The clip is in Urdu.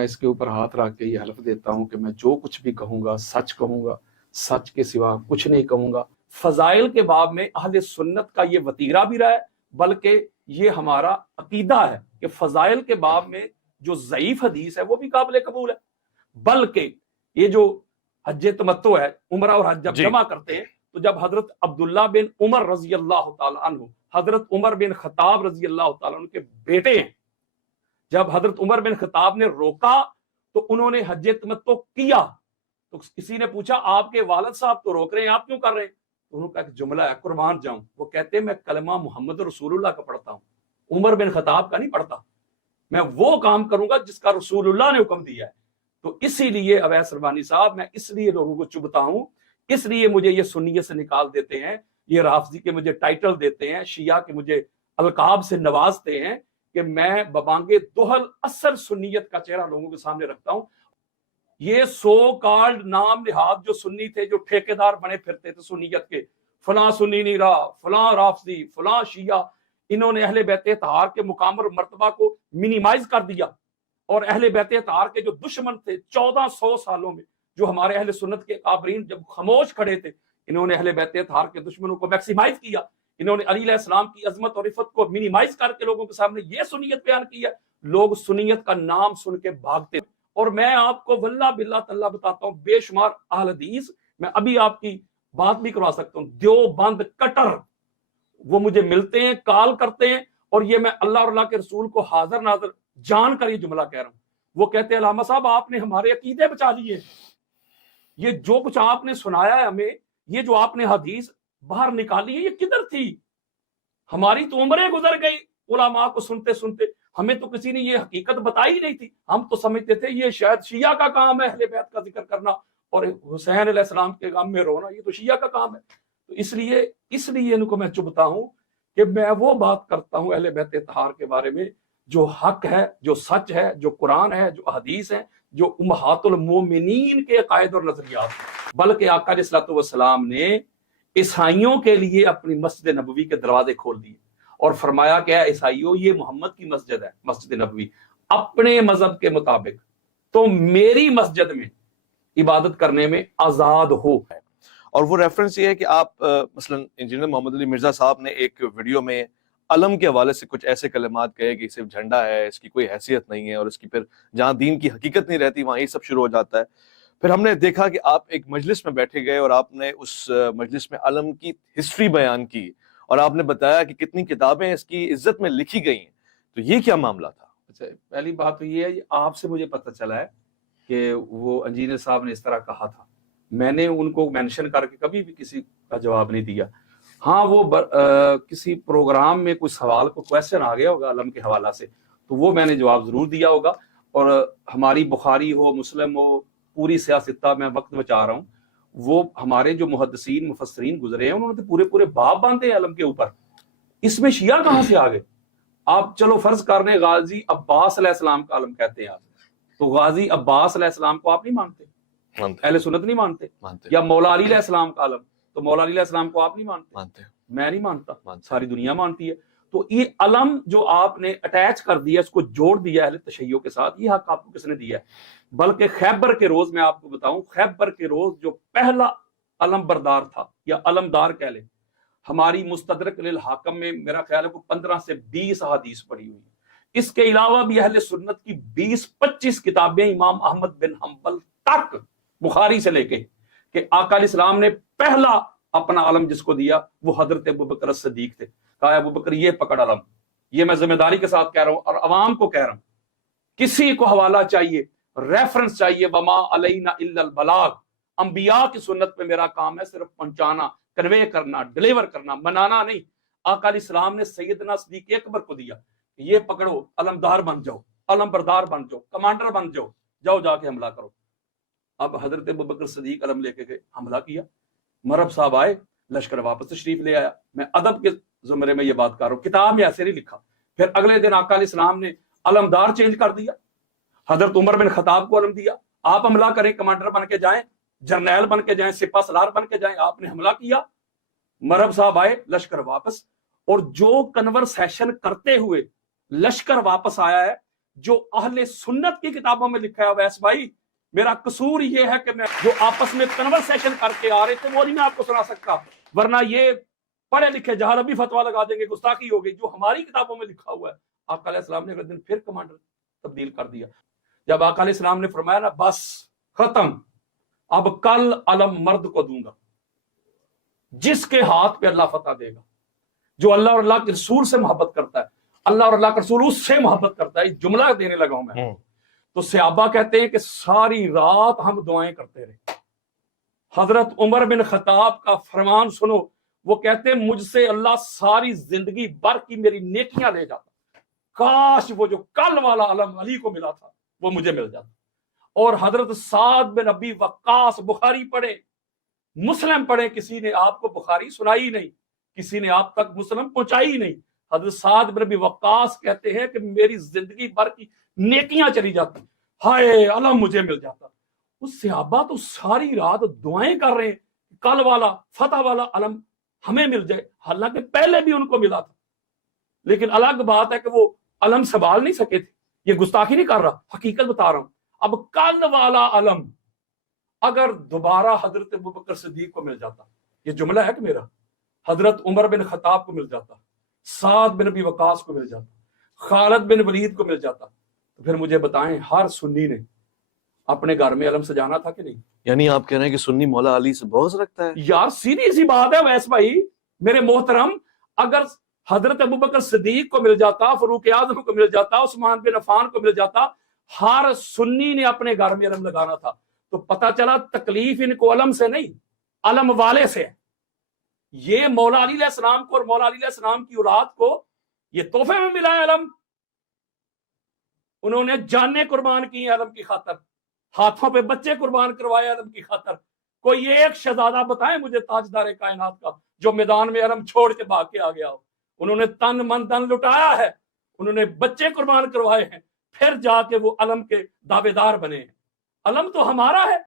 میں اس کے اوپر ہاتھ رکھ کے یہ حلف دیتا ہوں کہ میں جو کچھ بھی کہوں گا سچ کے سوا کچھ نہیں کہوں گا۔ فضائل کے باب میں اہل سنت کا یہ وتیرہ بھی رہا ہے، بلکہ یہ ہمارا عقیدہ ہے کہ فضائل کے باب میں جو ضعیف حدیث ہے وہ بھی قابل قبول ہے، بلکہ یہ جو حج تمتع ہے، عمرہ اور حج جب جمع کرتے ہیں تو جب حضرت عبداللہ بن عمر رضی اللہ تعالیٰ عنہ، حضرت عمر بن خطاب رضی اللہ تعالیٰ عنہ کے بیٹے ہیں، جب حضرت عمر بن خطاب نے روکا تو انہوں نے حج تمتع کیا، تو کسی نے پوچھا آپ کے والد صاحب تو روک رہے ہیں، آپ کیوں کر رہے ہیں؟ تو انہوں کا ایک جملہ ہے، قربان جاؤں، وہ کہتے ہیں میں کلمہ محمد رسول اللہ کا پڑھتا ہوں، عمر بن خطاب کا نہیں پڑھتا، میں وہ کام کروں گا جس کا رسول اللہ نے حکم دیا ہے۔ تو اسی لیے اویس ربانی صاحب، میں اس لیے لوگوں کو چبھتا ہوں، اس لیے مجھے یہ سنیت سے نکال دیتے ہیں، یہ رافضی کے مجھے ٹائٹل دیتے ہیں، شیعہ کے مجھے القاب سے نوازتے ہیں کہ میں ببانگے دہل اثر سنیت کا چہرہ لوگوں کے سامنے رکھتا ہوں۔ یہ سو کالڈ نام نہاد جو سنی تھے، جو ٹھیکیدار بنے پھرتے تھے سنیت کے، فلاں سنی نہیں رہا، فلاں رافضی، فلاں شیعہ، انہوں نے اہل بیت اطہار کے مقام اور مرتبہ کو منیمائز کر دیا، اور اہل بیت اطہار کے جو دشمن تھے 1400 سالوں میں، جو ہمارے اہل سنت کے اکابرین جب خاموش کھڑے تھے، انہوں نے اہل بیت اطہار کے دشمنوں کو میکسیمائز کیا، انہوں نے علی علیہ السلام کی عظمت اور عفت کو منیمائز کر کے لوگوں کے سامنے یہ سنیت بیان کی ہے۔ لوگ سنیت کا نام سن کے بھاگتے ہیں، اور میں آپ کو واللہ باللہ تعالیٰ بتاتا ہوں، بے شمار اہل حدیث، میں ابھی آپ کی بات بھی کروا سکتا ہوں، دیوبند کٹر، وہ مجھے ملتے ہیں، کال کرتے ہیں، اور یہ میں اللہ اور اللہ کے رسول کو حاضر ناظر جان کر یہ جملہ کہہ رہا ہوں۔ وہ کہتے ہیں علامہ صاحب آپ نے ہمارے عقیدے بچا لیے، یہ جو کچھ آپ نے سنایا ہے ہمیں، یہ جو آپ نے حدیث باہر نکالی ہے، یہ کدھر تھی؟ ہماری تو عمریں گزر گئی علماء کو سنتے سنتے، ہمیں تو کسی نے یہ حقیقت بتائی نہیں تھی، ہم تو سمجھتے تھے یہ شاید شیعہ کا کام ہے اہل بیت کا ذکر کرنا اور حسین علیہ السلام کے غم میں رونا، یہ تو شیعہ کا کام ہے۔ تو اس لیے ان کو میں چبھتا ہوں کہ میں وہ بات کرتا ہوں اہل بیت اطہار کے بارے میں جو حق ہے، جو سچ ہے، جو قرآن ہے، جو حدیث ہے، جو امہات المومنین کے عقائد اور نظریات ہیں۔ بلکہ آقا علیہ الصلوۃ والسلام نے عیسائیوں کے لیے اپنی مسجد نبوی کے دروازے کھول دیے اور فرمایا کہ اے عیسائیوں، یہ محمد کی مسجد ہے، مسجد نبوی، اپنے مذہب کے مطابق تو میری مسجد میں عبادت کرنے میں آزاد ہو۔ اور وہ ریفرنس یہ ہے کہ آپ مثلا انجینئر محمد علی مرزا صاحب نے ایک ویڈیو میں علم کے حوالے سے کچھ ایسے کلمات کہے کہ صرف جھنڈا ہے، اس کی کوئی حیثیت نہیں ہے، اور اس کی پھر جہاں دین کی حقیقت نہیں رہتی وہاں یہ سب شروع ہو جاتا ہے۔ پھر ہم نے دیکھا کہ آپ ایک مجلس میں بیٹھے گئے اور آپ نے اس مجلس میں علم کی ہسٹری بیان کی، اور آپ نے بتایا کہ کتنی کتابیں اس کی عزت میں لکھی گئی ہیں۔ تو یہ کیا معاملہ تھا؟ اچھا، پہلی بات تو یہ ہے، آپ سے مجھے پتہ چلا ہے کہ وہ انجینئر صاحب نے اس طرح کہا تھا، میں نے ان کو مینشن کر کے کبھی بھی کسی کا جواب نہیں دیا۔ ہاں، وہ کسی پروگرام میں کوئی سوال کو کویسچن آ گیا ہوگا علم کے حوالہ سے، تو وہ میں نے جواب ضرور دیا ہوگا، اور ہماری بخاری ہو، مسلم ہو، پوری سیاستہ، میں وقت بچا رہا ہوں، وہ ہمارے جو محدثین مفسرین گزرے ہیں انہوں نے پورے باب باندھے ہیں علم کے اوپر، اس میں شیعہ کہاں سے آ گئے؟ آپ چلو فرض کر رہے ہیں غازی عباس علیہ السلام کا علم کہتے ہیں آپ، تو غازی عباس علیہ السلام کو آپ نہیں مانتے؟ اہل سنت نہیں مانتے؟ یا مولا علی علیہ السلام کا علم، تو مولا علی علیہ السلام کو آپ نہیں مانتے؟ میں نہیں مانتا، ساری دنیا مانتی ہے۔ تو یہ علم جو آپ نے اٹیچ کر دیا، اس کو جوڑ دیا اہل تشیع کے ساتھ، یہ حق آپ کو کس نے دیا ہے؟ بلکہ خیبر کے روز، میں آپ کو بتاؤں، خیبر کے روز جو پہلا علم بردار تھا یا علمدار کہہ لیں، ہماری مستدرک للحاکم میں میرا خیال ہے کو 15 سے 20 احادیث پڑھی ہوئی، اس کے علاوہ بھی اہل سنت کی 20-25 کتابیں امام احمد بن حنبل تک، بخاری سے لے کے، کہ آقا علیہ السلام نے پہلا اپنا علم جس کو دیا وہ حضرت ابوبکر صدیق تھے۔ کہا ابوبکر یہ پکڑ علم، یہ میں ذمہ داری کے ساتھ کہہ رہا ہوں اور عوام کو کہہ رہا ہوں، کسی کو حوالہ چاہیے، ریفرنس چاہیے، وما علینا الا البلاغ، انبیاء کی سنت پہ میرا کام ہے صرف پہنچانا، کنوے کرنا، ڈلیور کرنا، منانا نہیں۔ آقا علیہ السلام نے سیدنا صدیق اکبر کو دیا، یہ پکڑو، علمدار بن جاؤ، علم بردار بن جاؤ، کمانڈر بن جاؤ، جاؤ جا کے حملہ کرو۔ اب حضرت ابوبکر صدیق علم لے کے گئے، حملہ کیا، مرب صاحب آئے، لشکر واپس تشریف لے آیا۔ میں ادب کے زمرے میں یہ بات کر رہا ہوں، کتاب میں ایسے نہیں لکھا۔ پھر اگلے دن آقا علیہ السلام نے علمدار چینج کر دیا، حضرت عمر بن خطاب کو علم دیا، آپ حملہ کریں، کمانڈر بن کے جائیں، جرنیل بن کے جائیں، سپہ سالار بن کے جائیں۔ آپ نے حملہ کیا، مرب صاحب آئے، لشکر واپس، اور جو کنورسیشن کرتے ہوئے لشکر واپس آیا ہے، جو اہل سنت کی کتابوں میں لکھا ہے اویس بھائی. میرا قصور یہ ہے کہ میں جو آپس میں کنورسیشن کر کے آ رہے تھے وہ نہیں میں آپ کو سنا سکتا, ورنہ یہ پڑھے لکھے جہاں بھی فتوا لگا دیں گے, گستاخی ہو گئی. جو ہماری کتابوں میں لکھا ہوا ہے, آقا علیہ السلام نے اگلے دن پھر کمانڈر تبدیل کر دیا. جب آقا علیہ السلام نے فرمایا نا بس ختم, اب کل علم مرد کو دوں گا جس کے ہاتھ پہ اللہ فتح دے گا, جو اللہ اور اللہ کے رسول سے محبت کرتا ہے, اللہ اور اللہ کا رسول اس سے محبت کرتا ہے. جملہ دینے لگا ہوں میں. تو صحابہ کہتے ہیں کہ ساری رات ہم دعائیں کرتے رہے. حضرت عمر بن خطاب کا فرمان سنو, وہ کہتے ہیں مجھ سے اللہ ساری زندگی بھر کی میری نیکیاں لے جاتا, کاش وہ جو کل والا علم علی کو ملا تھا وہ مجھے مل جاتا. اور حضرت سعد بن ابی وقاص, بخاری پڑھے مسلم پڑھے, کسی نے آپ کو بخاری سنائی نہیں, کسی نے آپ تک مسلم پہنچائی نہیں. حضرت سعد بن ابی وقاص کہتے ہیں کہ میری زندگی بھر کی نیکیاں چلی جاتی, ہائے علم مجھے مل جاتا. اس صحابہ تو ساری رات دعائیں کر رہے ہیں کل والا فتح والا علم ہمیں مل جائے, حالانکہ پہلے بھی ان کو ملا تھا. لیکن الگ بات ہے کہ وہ علم سنبھال نہیں سکے تھے. یہ گستاخی نہیں کر رہا, حقیقت بتا رہا ہوں. اب کل والا علم اگر دوبارہ حضرت ابوبکر صدیق کو مل جاتا, یہ جملہ ہے کہ میرا, حضرت عمر بن خطاب کو مل جاتا, سعد بن ابی وقاص کو مل جاتا, خالد بن ولید کو مل جاتا, تو پھر مجھے بتائیں ہر سنی نے اپنے گھر میں علم سجانا تھا کہ نہیں؟ یعنی آپ کہہ رہے ہیں کہ سنی مولا علی سے بغض رکھتا ہے؟ یار سیدھی سی بات ہے ویس بھائی میرے محترم, اگر حضرت ابوبکر صدیق کو مل جاتا, فاروق اعظم کو مل جاتا, عثمان بن عفان کو مل جاتا, ہر سنی نے اپنے گھر میں علم لگانا تھا. تو پتا چلا تکلیف ان کو علم سے نہیں, علم والے سے ہے. یہ مولا علی علیہ السلام کو اور مولا علی علیہ السلام کی اولاد کو یہ تحفے میں ملا ہے علم. انہوں نے جانیں قربان کی ہیں علم کی خاطر, ہاتھوں پہ بچے قربان کروائے علم کی خاطر. کوئی ایک شہزادہ بتائیں مجھے تاجدار کائنات کا جو میدان میں علم چھوڑ کے بھاگ کے آ گیا ہو. انہوں نے تن من دن لٹایا ہے, انہوں نے بچے قربان کروائے ہیں, پھر جا کے وہ علم کے دعوے دار بنے ہیں. علم تو ہمارا ہے,